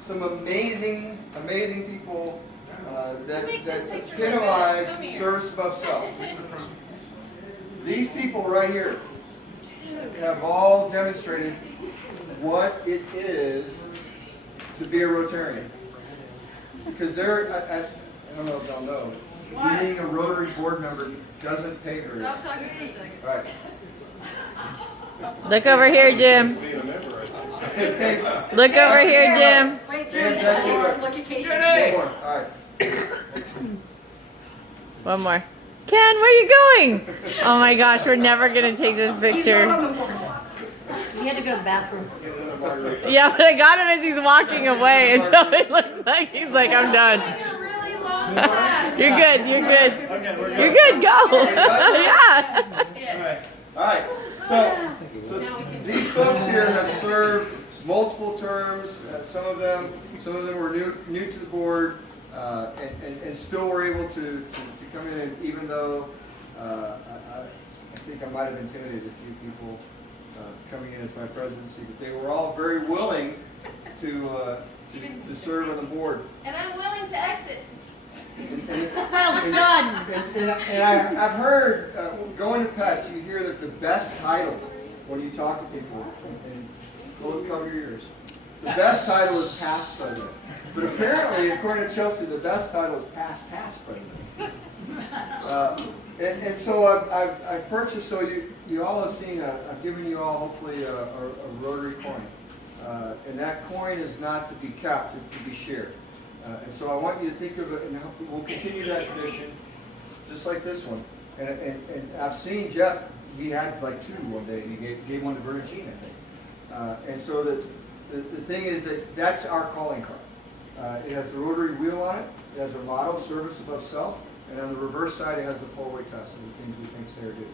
some amazing people that epitomize service above self. These people right here have all demonstrated what it is to be a Rotarian. Because I don't know if y'all know, being a Rotary board member doesn't pay very much. Stop talking for a second. Right. Look over here, Jim. Look over here, Jim. Wait, Jim. Look at Casey. One more. All right. One more. Ken, where are you going? Oh my gosh, we're never gonna take this He's not picture. on the board. He had to go to the bathroom. Yeah, but I got him as he's walking away, and so it looks like he's like, I'm done. You're good. You're good. You're good. Go. Yeah. All right. So these folks here have served multiple terms. Some of them were new to the board, and still were able to come in. And even though I think I might have intimidated a few people coming in as my presidency, but they were all very willing to serve on the board. And I'm willing to exit. Well done. And I've heard, going to Pets, you hear that the best title when you talk to people, and go cover your ears, the best title is past president. But apparently, according to Chelsea, the best title is past president. And so I've purchased, so you all have seen, I've given you all hopefully a Rotary coin. And that coin is not to be kept, it's to be shared. And so I want you to think of it, and we'll continue that tradition, just like this one. And I've seen Jeff, he had like two one day, and he gave one to Virginia, I think. And so the thing is that's our calling card. It has the Rotary wheel on it, it has our motto, service above self, and on the reverse side it has the four-way test of the things we think Sarah did.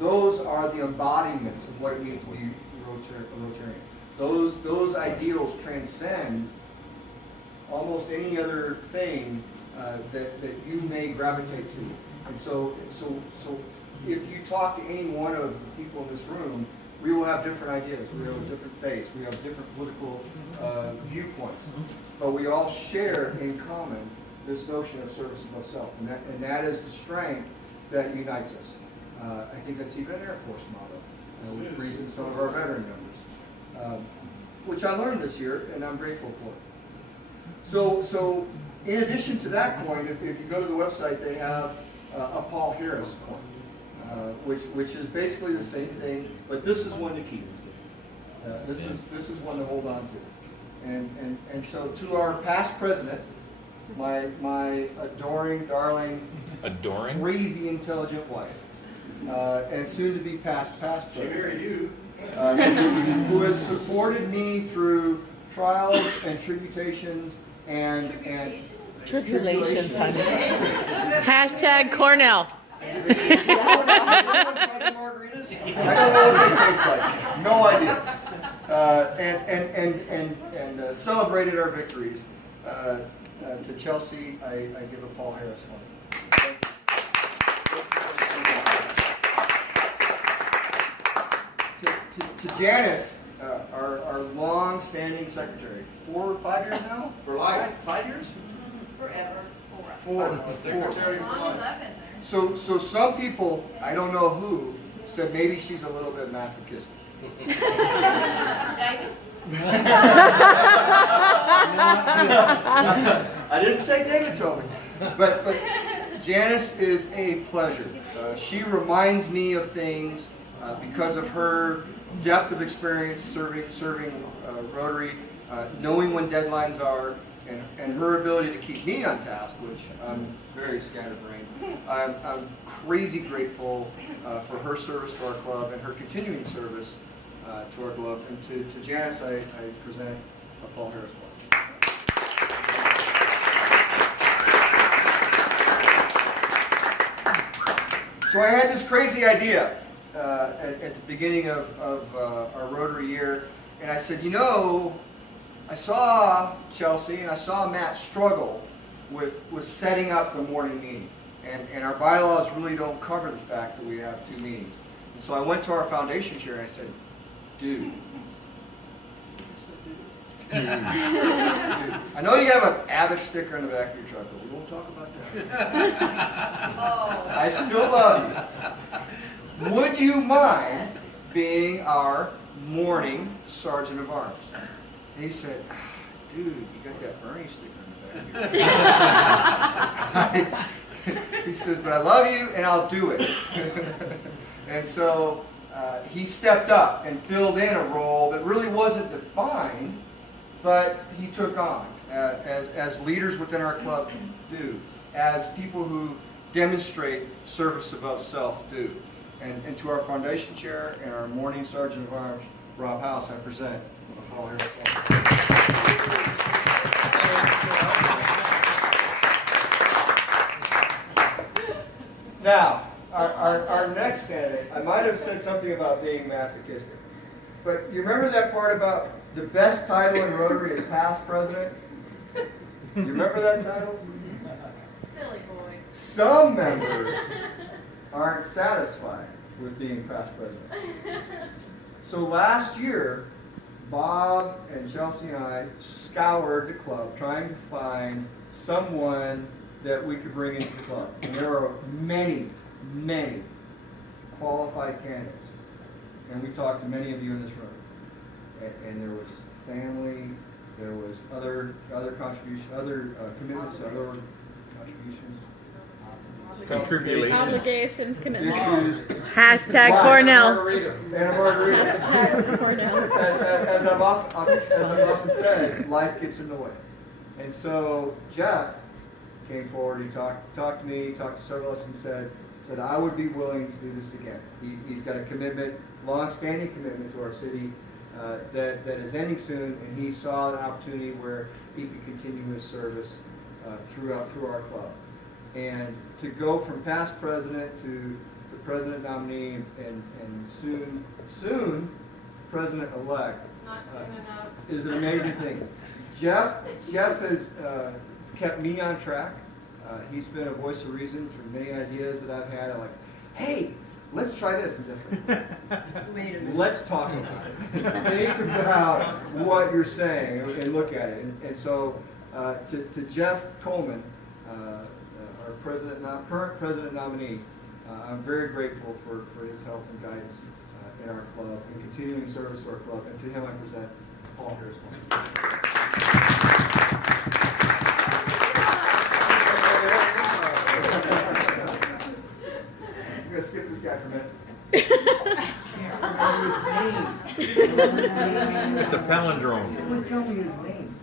Those are the embodiments of what it means to be a Rotarian. Those ideals transcend almost any other thing that you may gravitate to. And so if you talk to any one of the people in this room, we will have different ideas, we have a different face, we have different political viewpoints. But we all share in common this notion of service above self. And that is the strength that unites us. I think that's even an Air Force motto, which brings in some of our veteran members, which I learned this year, and I'm grateful for it. So in addition to that coin, if you go to the website, they have a Paul Harris coin, which is basically the same thing, but this is one to keep. This is one to hold on to. And so to our past president, my adoring, darling, crazy intelligent wife, and soon to be past president. She married you. Who has supported me through trials and tribulations and Tribulations, honey. Hashtag Cornell. I don't know what they taste like. No idea. And celebrated our victories. To Chelsea, I give a Paul Harris one. To Janice, our long-standing secretary, 4 or 5 years now? For life. 5 years? Forever. Four. Secretary for life. So some people, I don't know who, said maybe she's a little bit masochistic. I didn't say David told me. But Janice is a pleasure. She reminds me of things because of her depth of experience serving Rotary, knowing when deadlines are, and her ability to keep me on task, which I'm very scatterbrained. I'm crazy grateful for her service to our club and her continuing service to our club. And to Janice, I present a Paul Harris watch. So I had this crazy idea at the beginning of our Rotary year, and I said, I saw Chelsea and I saw Matt struggle with setting up the morning meeting. And our bylaws really don't cover the fact that we have 2 meetings. And so I went to our foundation chair and I said, dude, I know you have an Abbott sticker on the back of your truck, but we won't talk about that. Oh. I still love you. Would you mind being our morning sergeant of arms? And he said, dude, you got that Bernie sticker on the back of your truck. He says, but I love you and I'll do it. And so he stepped up and filled in a role that really wasn't defined, but he took on as leaders within our club do, as people who demonstrate service above self do. And to our foundation chair and our morning sergeant of arms, Rob House, I present. Now, our next candidate, I might have said something about being masochistic, but you remember that part about the best title in Rotary is past president? You remember that title? Silly boy. Some members aren't satisfied with being past president. So last year, Bob and Chelsea and I scoured the club trying to find someone that we could bring into the club. And there are many, many qualified candidates. And we talked to many of you in this room. And there was family, there was other contributions, other commitments, other contributions. Obligations, commitments. Issues. Hashtag Why? Cornell. And a margarita. Hashtag Cornell. As I've often said, life gets in the way. And so Jeff came forward, he talked to me, talked to several of us and said I would be willing to do this again. He's got a commitment, long-standing commitment to our city that is ending soon, and he saw an opportunity where he could continue his service through our club. And to go from past president to the president nominee and soon president-elect Not soon enough. is an amazing thing. Jeff has kept me on track. He's been a voice of reason for many ideas that I've had. I'm like, hey, let's try this. And just like, let's talk about it. Think about what you're saying and look at it. And so to Jeff Coleman, our current president nominee, I'm very grateful for his help and guidance in our club and continuing service to our club. And to him I present Paul Harris. I'm going to skip this guy for a minute. It's a palindrome. Someone tell me his name.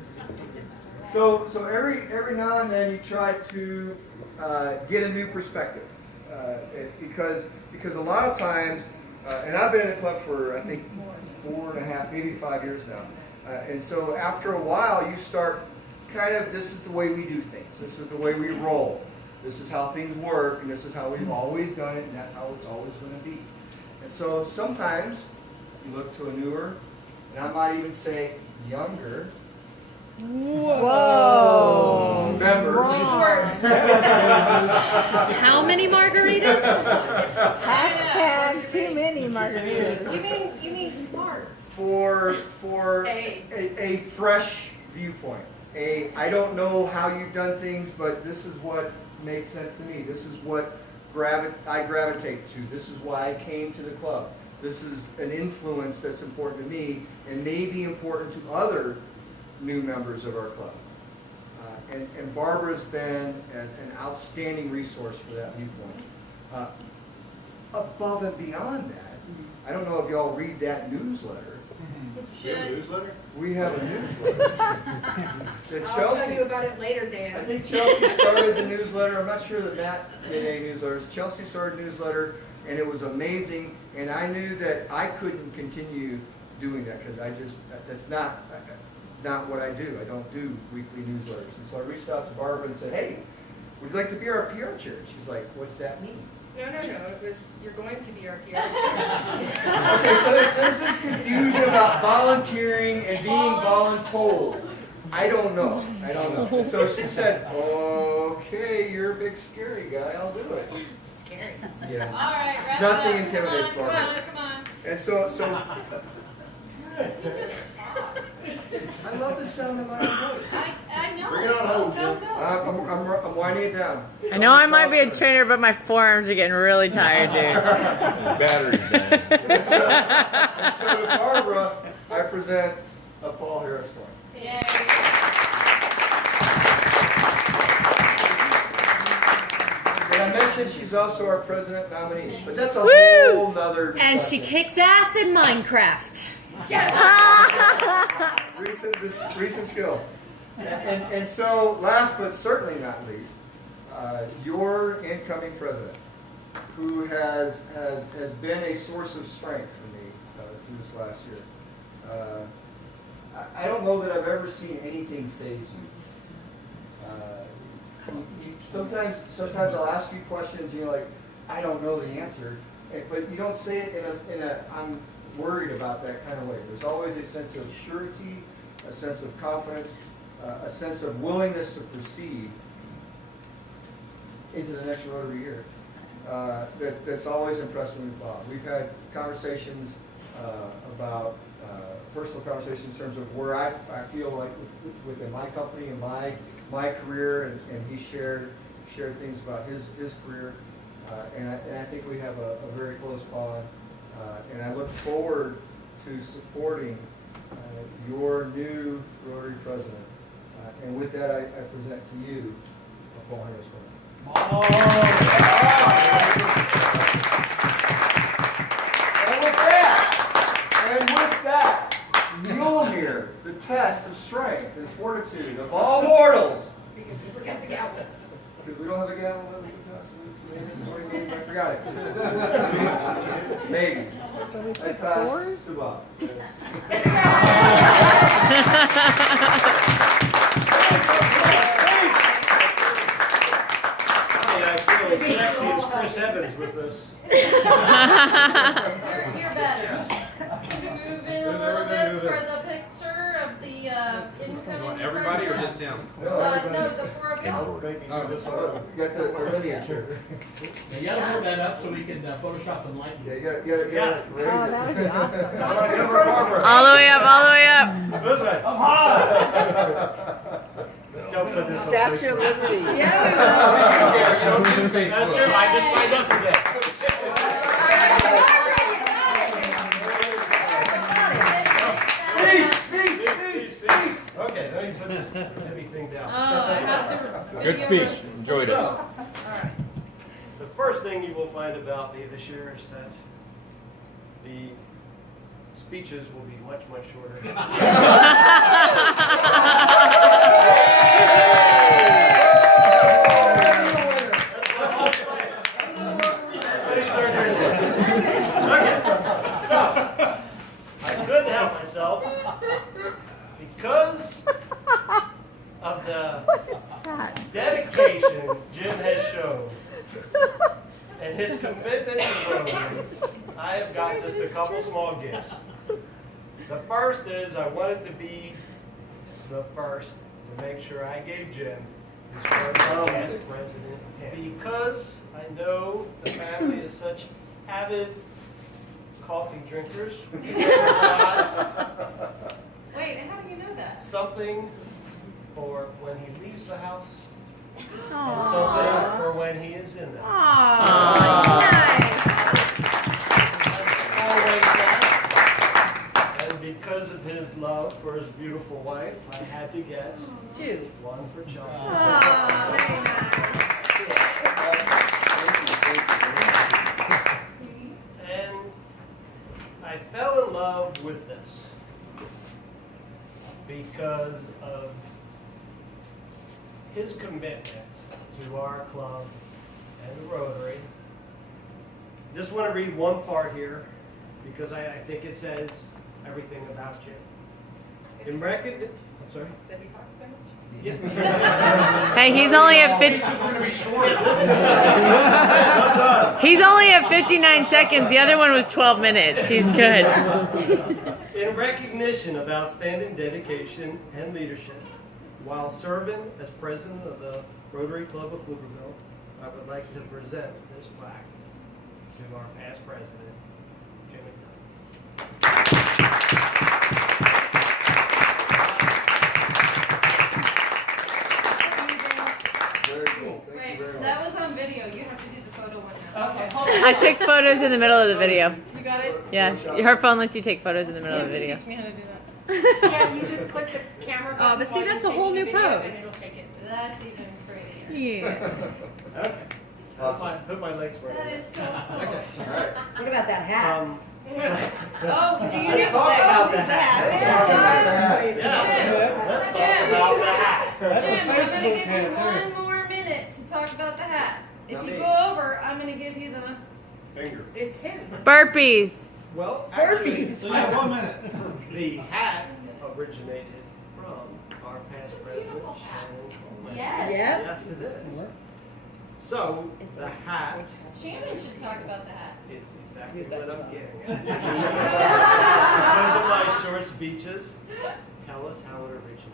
So every now and then you try to get a new perspective, because a lot of times, and I've been in the club for I think 4.5, maybe 5 years now, and so after a while you start kind of, this is the way we do things, this is the way we roll, this is how things work, and this is how we've always done it, and that's how it's always going to be. And so sometimes you look to a newer, and I might even say younger. Whoa. Member. How many margaritas? Hashtag too many margaritas. You mean smart. For a fresh viewpoint. I don't know how you've done things, but this is what makes sense to me. This is what I gravitate to. This is why I came to the club. This is an influence that's important to me and may be important to other new members of our club. And Barbara's been an outstanding resource for that viewpoint. Above and beyond that, I don't know if y'all read that newsletter. You should. We have a newsletter. That I'll tell you about it later, Dan. I think Chelsea started the newsletter. I'm not sure that Matt did any newsletters. Chelsea started the newsletter, and it was amazing. And I knew that I couldn't continue doing that because that's not what I do. I don't do weekly newsletters. And so I reached out to Barbara and said, hey, would you like to be our PR chair? She's like, what's that mean? No, it was, you're going to be our PR. Okay, so there's this confusion about volunteering and being voluntold. I don't know. And so she said, okay, you're a big scary guy. I'll do it. Scary. Yeah. All right, wrap Nothing it up. intimidates Come on, Barbara. come on. And so You just talk. I love the sound of my own voice. I know. Bring it on home, Jim. I'm winding it down. I know I might be a trainer, but my forearms are getting really tired, dude. Battery's down. And so to Barbara, I present a Paul Harris coin. Yay. And I mentioned she's also our president nominee, but that's a Woo! whole nother And she discussion. kicks ass in Minecraft. Recent skill. And so, last but certainly not least, your incoming president, who has been a source of strength for me through this last year. I don't know that I've ever seen anything faze you. Sometimes I'll ask you questions, you're like, I don't know the answer, but you don't say it in a I'm worried about that kind of way. There's always a sense of surety, a sense of confidence, a sense of willingness to proceed into the next Rotary year. That's always impressed me with Bob. We've had conversations about personal conversations in terms of where I feel like within my company and my career, and he shared things about his career, and I think we have a very close bond, and I look forward to supporting your new Rotary president. And with that, I present to you Paul Harris. And with that, Mjolnir, the test of strength and fortitude of all mortals. Because you forget the gavel. Because we don't have a gavel that we can pass. I forgot it. Maybe. I pass to Bob. I feel as sexy as Chris Evans with this. You're better. Can you move in a little bit for the picture of the incoming Everybody or president? just him? No, the four of y'all. You got the lineage here. You gotta hold that up so we can Photoshop some light. Yeah, you gotta Yes. raise it. that would be awesome. I want to come for Barbara. All the way up, all the way up. This way. I'm high. Don't put this on Statue of Facebook. Liberty. You don't do That's Facebook. true. I just signed up for that. Speech. Okay, let me put this heavy thing Oh, down. I have to. Good video speech. this. Enjoyed it. So, All right. the first thing you will find about me this year is that the speeches will be much, much shorter. Okay, so I couldn't help myself because of the dedication Jim has shown and his commitment to Rotary. I have got just a couple small gifts. The first is I wanted to be the first to make sure I gave Jim his first as president because I know the family is such avid coffee drinkers. Wait, how do you know that? Something for when he leaves the house and Aww. something for when he is in the house. Nice. Always that. And because of his love for his beautiful wife, I had to get one for Chelsea. Aw, very nice. And I fell in love with this because of his commitment to our club and the Rotary. Just want to read one part here because I think it says everything about you. In recognition, I'm sorry? Debbie talks so much. Yeah. Hey, he's only at 50. This is I'm done. He's only at 59 seconds. The other one was 12 minutes. He's good. In recognition of outstanding dedication and leadership, while serving as president of the Rotary Club of Pflugerville, I would like to present this plaque to our past president, Jim McDonald. I took photos in the middle of the video. You got it? Yeah, her phone lets you take photos in the middle of the video. Teach me how to do that. Yeah, you just click the camera button. Oh, but see, while that's you're a whole taking new the video, pose. And it'll take it. That's even prettier. Yeah. Okay. Put my legs where That they is so are. cool. Okay, all right. What about that hat? Oh, do you Let's get talk about the that? hat. Yeah. Yes. Let's talk about the hat. Jim, I'm gonna give you 1 more minute to talk about the hat. If you go over, I'm gonna give you the. Finger. It's him. Burpees. Well, actually, So you have 1 minute. the hat originated from our past president, Beautiful hat. Shannon Coleman. Yes. Yep. Yes, it is. So, the hat Shannon should talk about the hat. is exactly what I'm getting at. Because of my short speeches, tell us how it originated.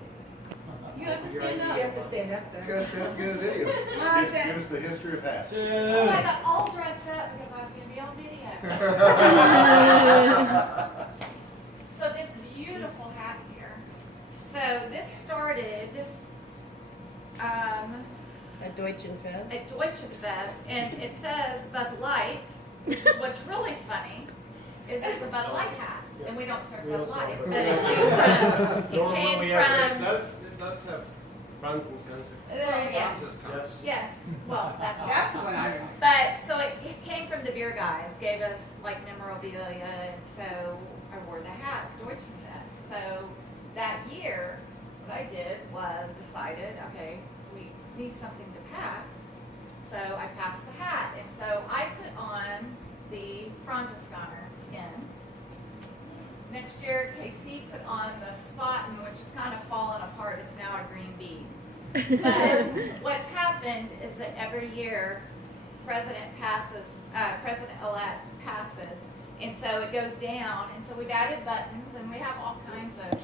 You have to stand You up. have to stand up You there. guys have to get a video. Give us the history of hats. I got all dressed up because I was going to be on video. So this beautiful hat here. So this started At Deutschenfest. at Deutschenfest, and it says Bud Light, which is what's really funny, is it's a Bud Light hat, and we don't serve We Bud don't serve Light. Bud But Light. it Nor will we came ever. from, It does have Franz and Spencer. yes, Yes. yes, well, that's what I heard. But, so it came from the beer guys, gave us like memorabilia, and so I wore the hat, Deutschenfest. So that year, what I did was decided, okay, we need something to pass. So I passed the hat, and so I put on the Franziskaner in. Next year, KC put on the Spaten, which is kind of fallen apart. It's now a green bead. But what's happened is that every year, President-elect passes, and so it goes down, and so we've added buttons, and we have all kinds of,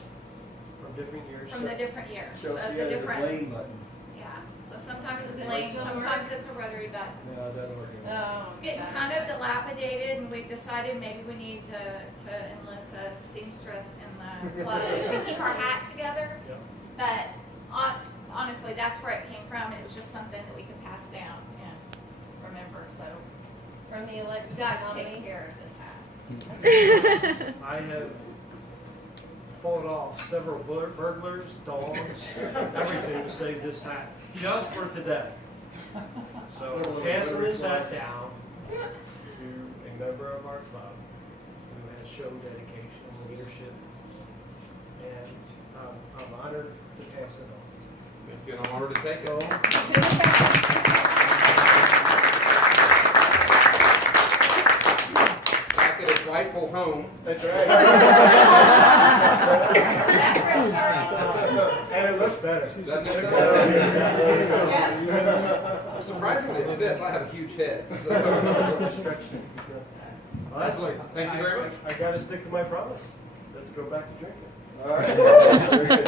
From different years. from the different years. So Chelsea the had a different, blame button. yeah, so sometimes Does it's it lane, still sometimes work? it's a rotary button. No, it doesn't work anymore. Oh. It's getting kind of dilapidated, and we've decided maybe we need to enlist a seamstress in the club to keep our hat together. Yep. But honestly, that's where it came from. It was just something that we could pass down and remember. So From the you elected guys nominee. take care of this hat. I have fought off several burglars, dogs, everything to save this hat, just for today. So passing this hat down to a member of our club who has shown dedication and leadership, and I'm honored to pass it on. It's been an honor to take it. Back at its rightful home. That's right. And it looks better. Doesn't it? Surprisingly, it fits. I have a huge head. So. Well, that's Thank you very much. I gotta stick to my promise. Let's go back to drinking. All right. Very good.